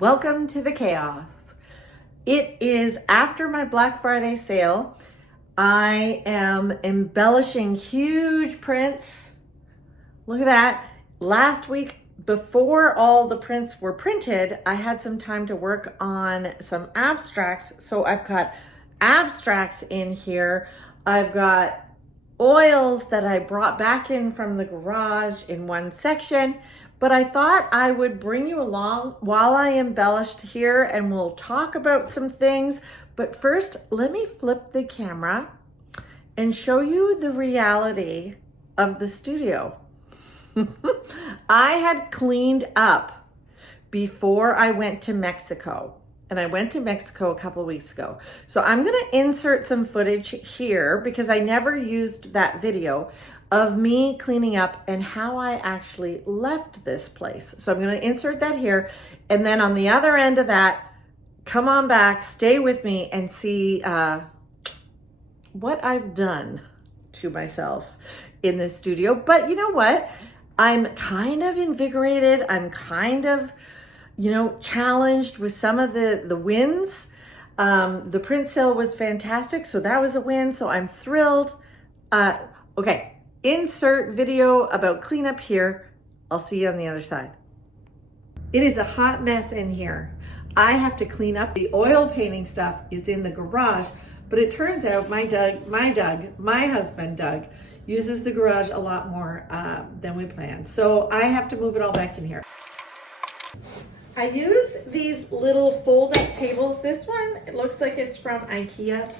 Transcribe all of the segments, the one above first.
Welcome to the chaos. It is after my Black Friday sale. I am embellishing huge prints. Look at that. Last week, before all the prints were printed, I had some time to work on some abstracts. So I've got abstracts in here. I've got oils that I brought back in from the garage in one section, but I thought I would bring you along while I embellished here and we'll talk about some things. But first, let me flip the camera and show you the reality of the studio. I had cleaned up before I went to Mexico. And I went to Mexico a couple of weeks ago. So I'm gonna insert some footage here because I never used that video of me cleaning up and how I actually left this place. So I'm gonna insert that here. And then on the other end of that, come on back, stay with me and see what I've done to myself in this studio. But you know what? I'm kind of invigorated. I'm kind of challenged with some of the wins. The print sale was fantastic, so that was a win, so I'm thrilled. Okay, insert video about cleanup here. I'll see you on the other side. It is a hot mess in here. I have to clean up. The oil painting stuff is in the garage, but it turns out my husband, Doug, uses the garage a lot more than we planned. So I have to move it all back in here. I use these little fold-up tables. This one, it looks like it's from IKEA,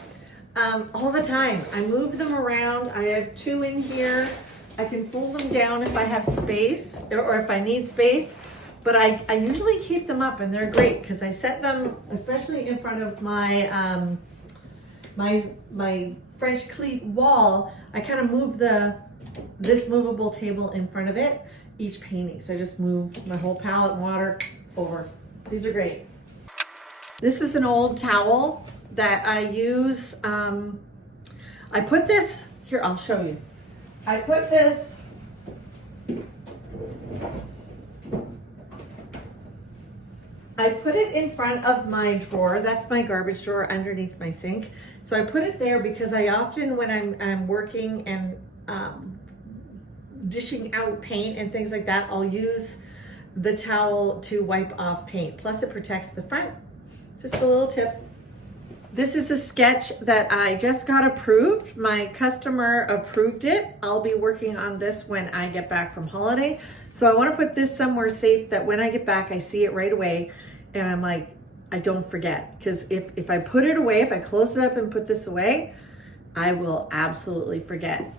all the time. I move them around. I have two in here. I can fold them down if I have space or if I need space, but I usually keep them up and they're great because I set them, especially in front of my, my French cleat wall. I kind of move this movable table in front of it, each painting. So I just move my whole palette and water over. These are great. This is an old towel that I use. I put this, here, I'll show you. I put this, I put it in front of my drawer. That's my garbage drawer underneath my sink. So I put it there because I often, when I'm working and dishing out paint and things like that, I'll use the towel to wipe off paint. Plus it protects the front. Just a little tip. This is a sketch that I just got approved. My customer approved it. I'll be working on this when I get back from holiday. So I want to put this somewhere safe that when I get back, I see it right away. And I'm like, I don't forget. Because if I put it away, if I close it up and put this away, I will absolutely forget.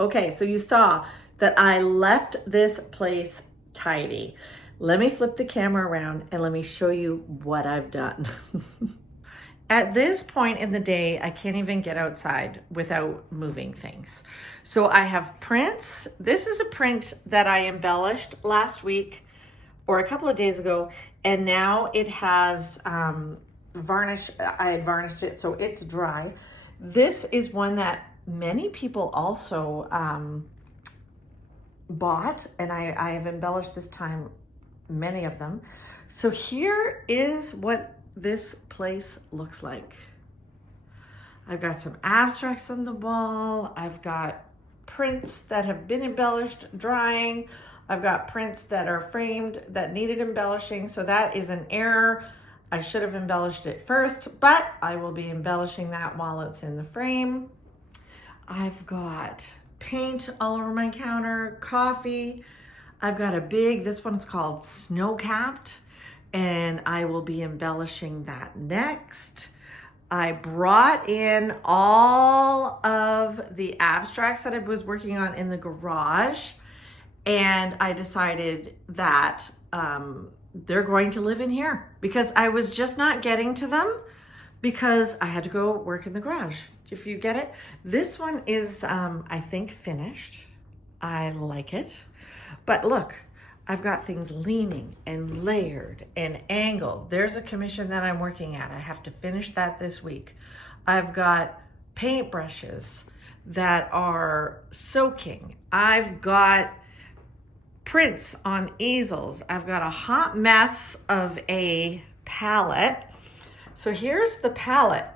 Okay, so you saw that I left this place tidy. Let me flip the camera around and let me show you what I've done. At this point in the day, I can't even get outside without moving things. So I have prints. This is a print that I embellished last week or a couple of days ago, and now it has varnish. I had varnished it, so it's dry. This is one that many people also bought, and I have embellished this time many of them. So here is what this place looks like. I've got some abstracts on the wall. I've got prints that have been embellished, drying. I've got prints that are framed that needed embellishing. So that is an error. I should have embellished it first, but I will be embellishing that while it's in the frame. I've got paint all over my counter, coffee. I've got a big, this one's called Snow Capped, and I will be embellishing that next. I brought in all of the abstracts that I was working on in the garage, and I decided that they're going to live in here because I was just not getting to them because I had to go work in the garage. If you get it, this one is, I think, finished. I like it. But look, I've got things leaning and layered and angled. There's a commission that I'm working at. I have to finish that this week. I've got paintbrushes that are soaking. I've got prints on easels. I've got a hot mess of a palette. So here's the palette.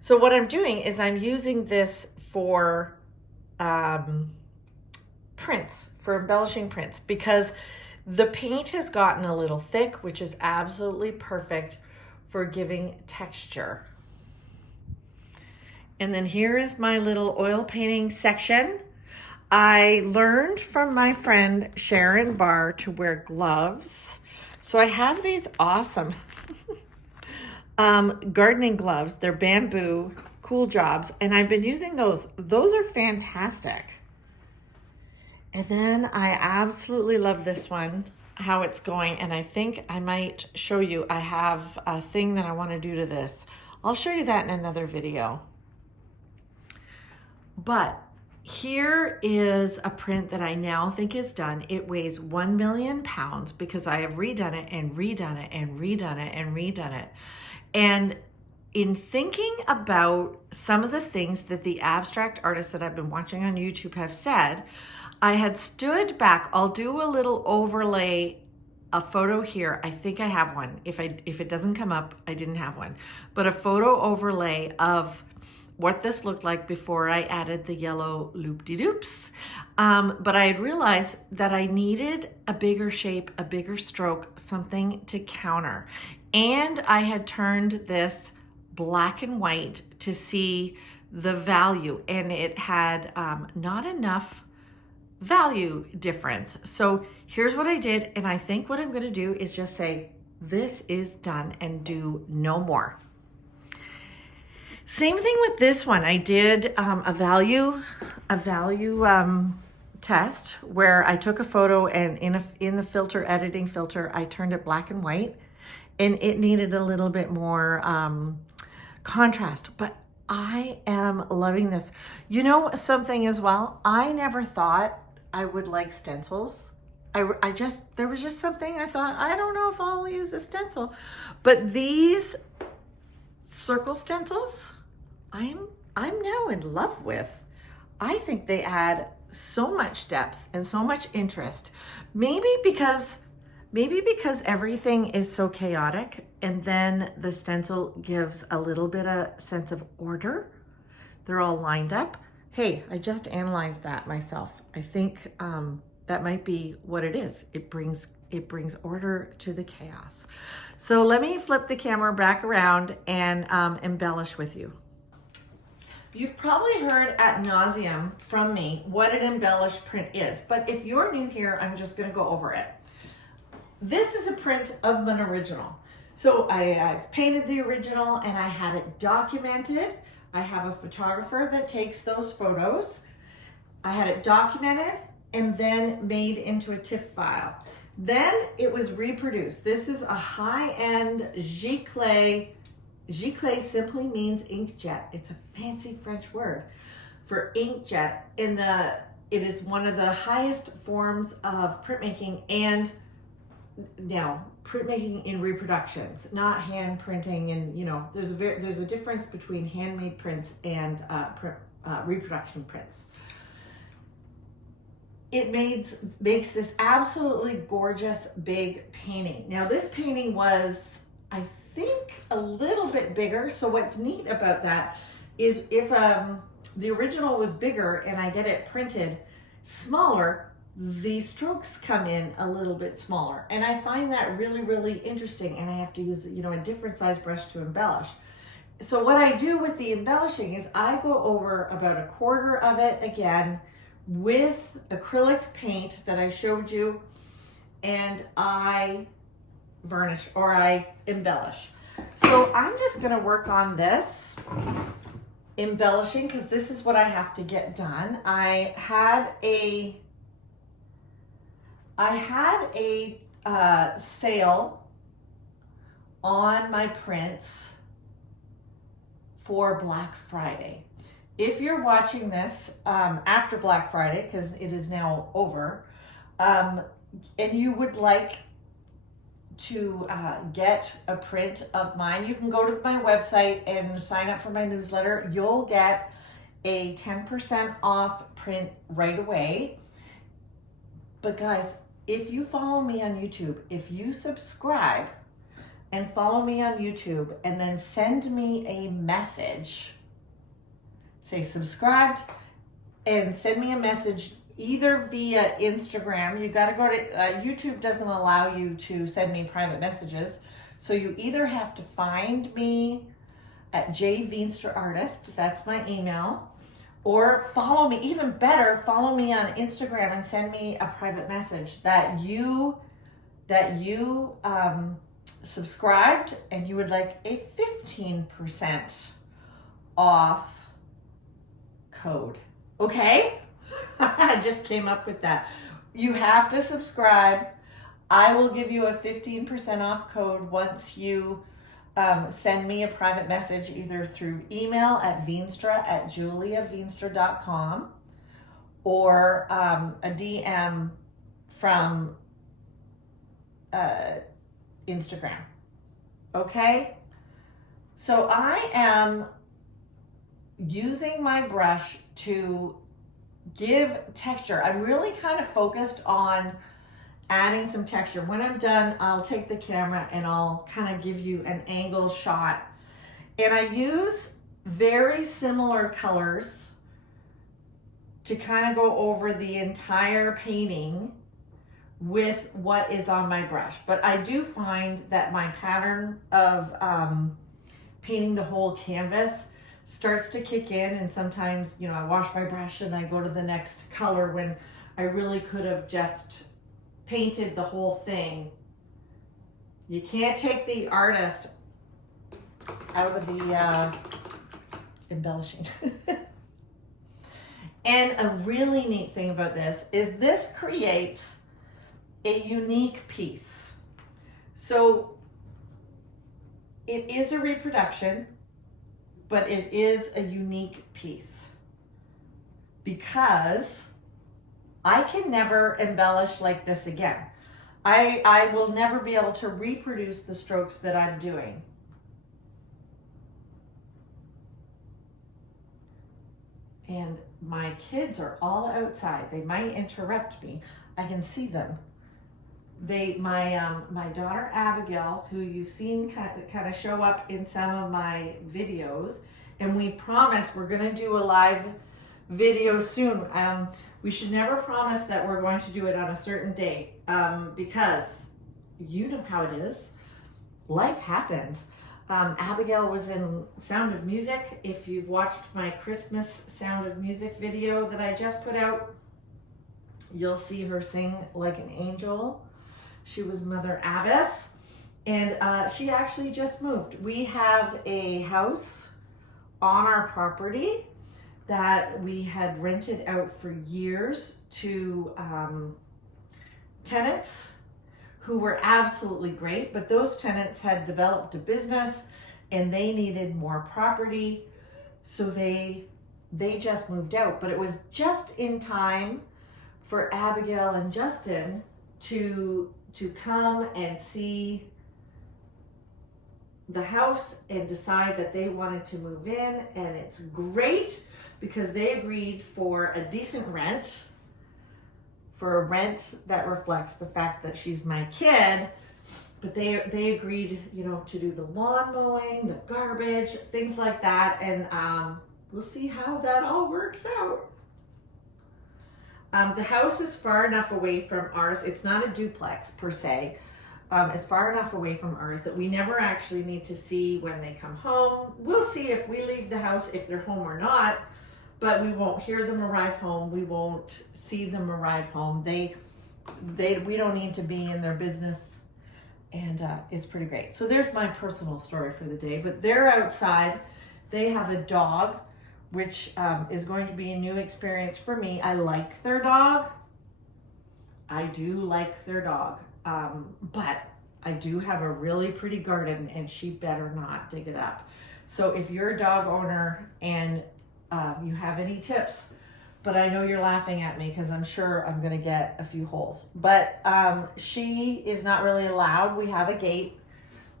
So what I'm doing is I'm using this for prints, for embellishing prints, because the paint has gotten a little thick, which is absolutely perfect for giving texture. And then here is my little oil painting section. I learned from my friend Sharon Barr to wear gloves. So I have these awesome gardening gloves. They're bamboo, cool jobs, and I've been using those. Those are fantastic. And then I absolutely love this one, how it's going, and I think I might show you. I have a thing that I want to do to this. I'll show you that in another video. But here is a print that I now think is done. It weighs 1 million pounds because I have redone it and redone it and redone it and redone it. And in thinking about some of the things that the abstract artists that I've been watching on YouTube have said, I had stood back. I'll do a little overlay, a photo here. I think I have one. If it doesn't come up, I didn't have one. But a photo overlay of what this looked like before I added the yellow loop-de-doops. But I had realized that I needed a bigger shape, a bigger stroke, something to counter. And I had turned this black and white to see the value, and it had not enough value difference. So here's what I did, and I think what I'm gonna do is just say, this is done and do no more. Same thing with this one. I did a value test where I took a photo, and in the filter, editing filter, I turned it black and white, and it needed a little bit more contrast, but I am loving this. You know something as well? I never thought I would like stencils. There was just something I thought, I don't know if I'll use a stencil, but these circle stencils, I'm now in love with. I think they add so much depth and so much interest. Maybe because everything is so chaotic, and then the stencil gives a little bit of sense of order. They're all lined up. Hey, I just analyzed that myself. I think that might be what it is. It brings order to the chaos. So let me flip the camera back around and embellish with you. You've probably heard ad nauseum from me what an embellished print is, but if you're new here, I'm just gonna go over it. This is a print of an original. So I've painted the original and I had it documented. I have a photographer that takes those photos. I had it documented and then made into a TIFF file. Then it was reproduced. This is a high-end giclée. Giclée simply means inkjet. It's a fancy French word for inkjet. It is one of the highest forms of printmaking, and now printmaking in reproductions, not hand printing. And there's a difference between handmade prints and reproduction prints. It makes this absolutely gorgeous big painting. Now this painting was, I think, a little bit bigger. So what's neat about that is if the original was bigger and I get it printed smaller, the strokes come in a little bit smaller. And I find that really, really interesting. And I have to use, a different size brush to embellish. So what I do with the embellishing is I go over about a quarter of it again with acrylic paint that I showed you, and I varnish, or I embellish. So I'm just gonna work on this embellishing because this is what I have to get done. I had a sale on my prints for Black Friday. If you're watching this after Black Friday, because it is now over, and you would like to get a print of mine, you can go to my website and sign up for my newsletter. You'll get a 10% off print right away. But guys, if you follow me on YouTube, if you subscribe and follow me on YouTube and then send me a message, say subscribed, and send me a message either via Instagram. You got to go to YouTube doesn't allow you to send me private messages, so you either have to find me at Veenstra Artist, that's my email, or follow me. Even better, follow me on Instagram and send me a private message that you subscribed and you would like a 15% off code. Okay? I just came up with that. You have to subscribe. I will give you a 15% off code once you send me a private message either through email at veenstra@juliaveenstra.com or a DM from Instagram. Okay? So I am using my brush to give texture. I'm really kind of focused on adding some texture. When I'm done, I'll take the camera and I'll kind of give you an angle shot. And I use very similar colors to kind of go over the entire painting with what is on my brush. But I do find that my pattern of painting the whole canvas starts to kick in, and sometimes, you know, I wash my brush and I go to the next color when I really could have just painted the whole thing. You can't take the artist out of the embellishing. And a really neat thing about this is this creates a unique piece. So it is a reproduction, but it is a unique piece because I can never embellish like this again. I will never be able to reproduce the strokes that I'm doing. And my kids are all outside. They might interrupt me. I can see them. My daughter Abigail, who you've seen kind of show up in some of my videos, and we promise we're going to do a live video soon. We should never promise that we're going to do it on a certain day because you know how it is. Life happens. Abigail was in Sound of Music. If you've watched my Christmas Sound of Music video that I just put out, you'll see her sing like an angel. She was Mother Abbess, and she actually just moved. We have a house on our property that we had rented out for years to tenants who were absolutely great, but those tenants had developed a business and they needed more property, so they just moved out. But it was just in time for Abigail and Justin to come and see the house and decide that they wanted to move in. And it's great because they agreed for a decent rent, for a rent that reflects the fact that she's my kid. But they agreed, you know, to do the lawn mowing, the garbage, things like that. And we'll see how that all works out. The house is far enough away from ours. It's not a duplex per se. It's far enough away from ours that we never actually need to see when they come home. We'll see if we leave the house, if they're home or not, but we won't hear them arrive home. We won't see them arrive home. We don't need to be in their business, and it's pretty great. So there's my personal story for the day, but they're outside. They have a dog, which is going to be a new experience for me. I like their dog. I do like their dog. But I do have a really pretty garden, and she better not dig it up. So if you're a dog owner and you have any tips, but I know you're laughing at me because I'm sure I'm gonna get a few holes. But she is not really allowed. We have a gate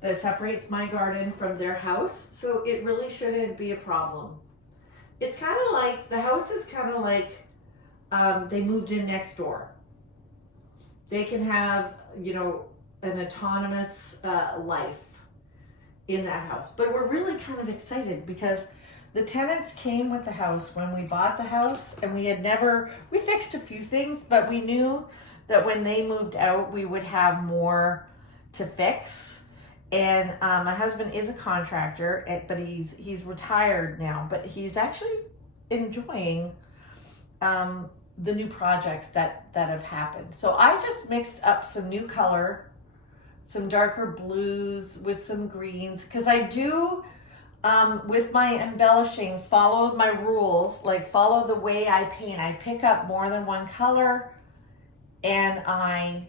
that separates my garden from their house, so it really shouldn't be a problem. It's kind of like, the house is kind of like they moved in next door. They can have, you know, an autonomous life in that house. But we're really kind of excited because the tenants came with the house when we bought the house, and we fixed a few things, but we knew that when they moved out, we would have more to fix. And my husband is a contractor, but he's retired now, but he's actually enjoying the new projects that have happened. So I just mixed up some new color, some darker blues with some greens, because I do, with my embellishing, follow my rules, like follow the way I paint. I pick up more than one color and I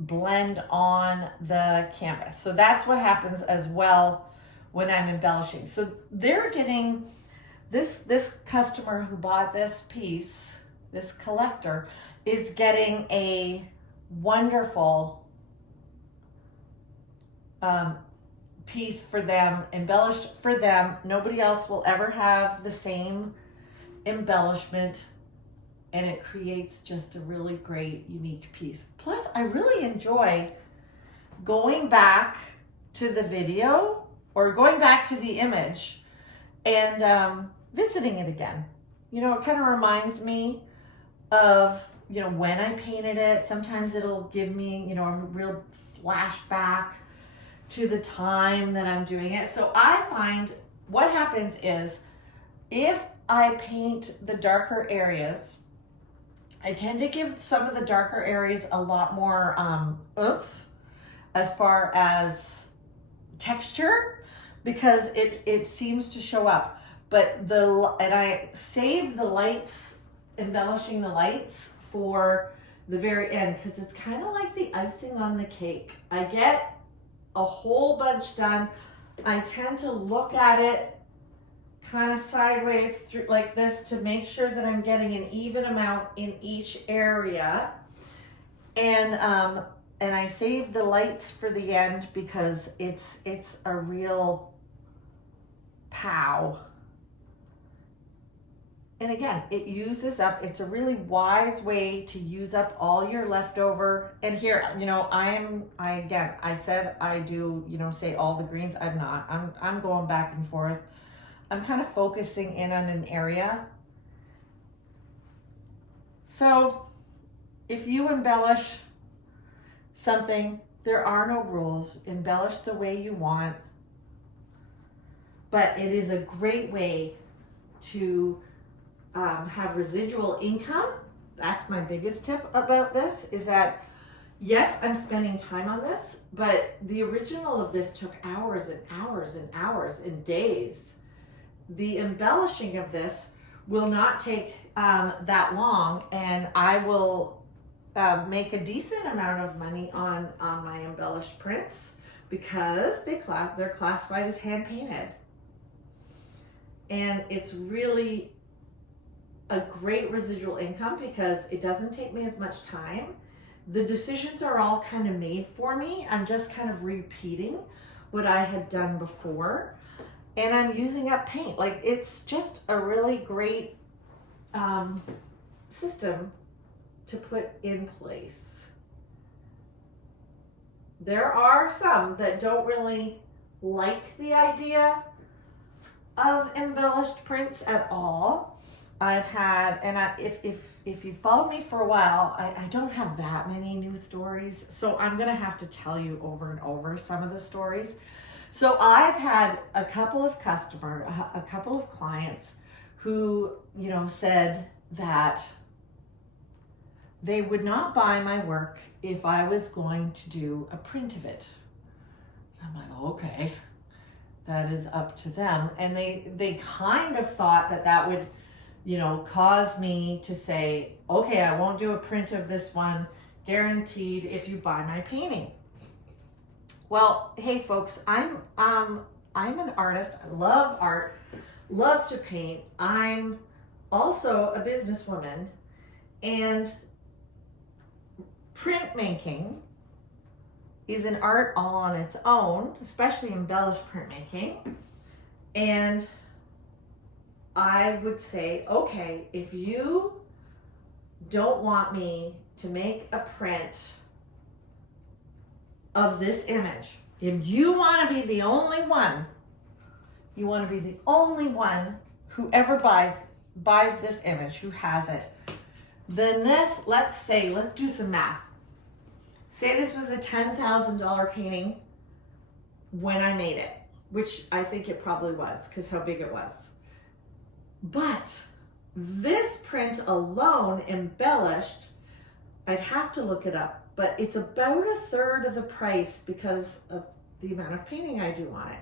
blend on the canvas. So that's what happens as well when I'm embellishing. So they're getting this customer who bought this piece, this collector, is getting a wonderful piece for them, embellished for them. Nobody else will ever have the same embellishment, and it creates just a really great, unique piece. Plus, I really enjoy going back to the video or going back to the image and visiting it again. You know, it kind of reminds me of, you know, when I painted it. Sometimes it'll give me, you know, a real flashback to the time that I'm doing it. So I find what happens is, if I paint the darker areas, I tend to give some of the darker areas a lot more oomph as far as texture, because it seems to show up. But and I save the lights, embellishing the lights, for the very end, because it's kind of like the icing on the cake. I get a whole bunch done. I tend to look at it kind of sideways through like this to make sure that I'm getting an even amount in each area. And I save the lights for the end because it's a real pow. And again, it uses up, it's a really wise way to use up all your leftover. And here, you know, I said I do, you know, say all the greens. I'm not. I'm going back and forth. I'm kind of focusing in on an area. So if you embellish something, there are no rules. Embellish the way you want. But it is a great way to have residual income. That's my biggest tip about this, is that yes, I'm spending time on this, but the original of this took hours and hours and hours and days. The embellishing of this will not take that long, and I will make a decent amount of money on my embellished prints because they're classified as hand painted. And it's really a great residual income because it doesn't take me as much time. The decisions are all kind of made for me. I'm just kind of repeating what I had done before. And I'm using up paint. Like, it's just a really great system to put in place. There are some that don't really like the idea of embellished prints at all. I've had, and if you follow me for a while, I don't have that many news stories, so I'm gonna have to tell you over and over some of the stories. So I've had a couple of clients who, you know, said that they would not buy my work if I was going to do a print of it. I'm like, okay, that is up to them. And they kind of thought that would, you know, cause me to say, okay, I won't do a print of this one, guaranteed, if you buy my painting. Well, hey folks, I'm an artist. I love art, love to paint. I'm also a businesswoman, and printmaking is an art all on its own, especially embellished printmaking. And I would say, okay, if you don't want me to make a print of this image, if you want to be the only one, you want to be the only one who ever buys this image, who has it, then this, let's do some math. Say this was a $10,000 painting when I made it, which I think it probably was because how big it was. But this print alone, embellished, I'd have to look it up, but it's about a third of the price because of the amount of painting I do on it.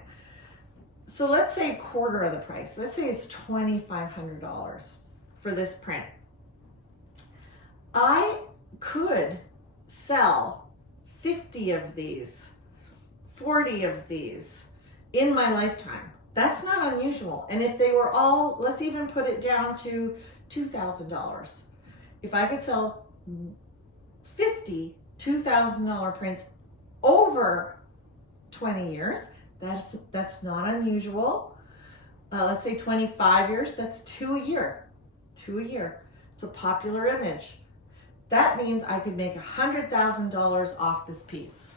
So let's say a quarter of the price. Let's say it's $2,500 for this print. I could sell 50 of these, 40 of these in my lifetime. That's not unusual. And if they were all, let's even put it down to $2,000. If I could sell 50 $2,000 prints over 20 years, that's not unusual. Let's say 25 years, that's 2 a year. 2 a year. It's a popular image. That means I could make $100,000 off this piece.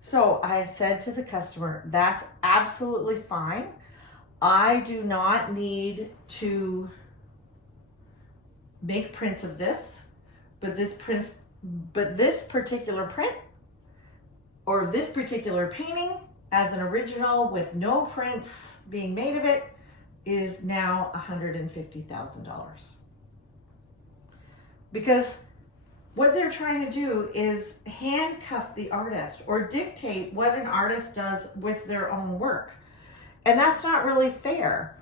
So I said to the customer, that's absolutely fine. I do not need to make prints of this, but this particular print or this particular painting as an original with no prints being made of it is now $150,000. Because what they're trying to do is handcuff the artist or dictate what an artist does with their own work. And that's not really fair.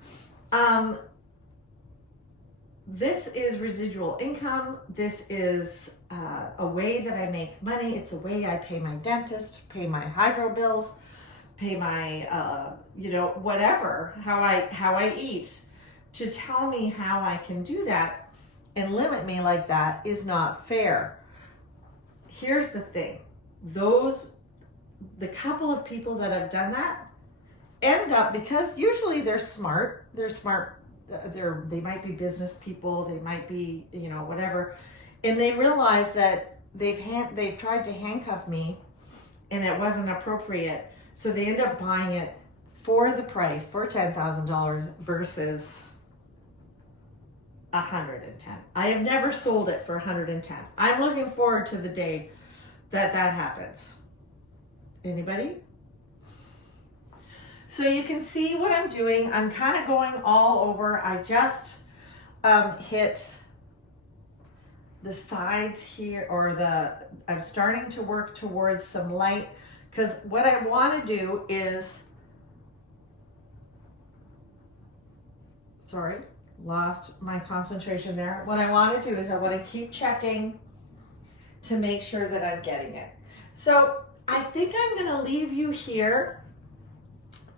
This is residual income. This is a way that I make money. It's a way I pay my dentist, pay my hydro bills, pay my, whatever, how I eat. To tell me how I can do that and limit me like that is not fair. Here's the thing. The couple of people that have done that end up, because usually they're smart, they might be business people, they might be, whatever, and they realize that they've tried to handcuff me and it wasn't appropriate. So they end up buying it for the price, for $10,000 versus $110. I have never sold it for $110. I'm looking forward to the day that happens. Anybody? So you can see what I'm doing. I'm kind of going all over. I just hit the sides here, I'm starting to work towards some light, because what I want to do is, sorry, lost my concentration there. What I want to do is I want to keep checking to make sure that I'm getting it. So I think I'm going to leave you here,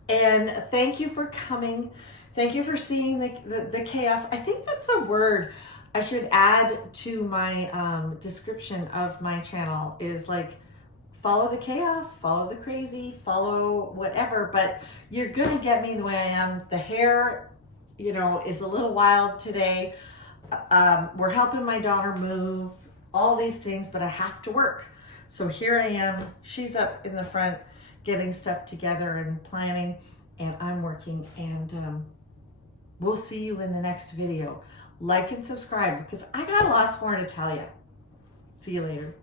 and thank you for coming. Thank you for seeing the chaos. I think that's a word I should add to my description of my channel, is like, follow the chaos, follow the crazy, follow whatever, but you're gonna get me the way I am. The hair, is a little wild today. We're helping my daughter move, all these things, but I have to work. So here I am, she's up in the front getting stuff together and planning, and I'm working, and we'll see you in the next video. Like and subscribe, because I got lots more to tell you. See you later.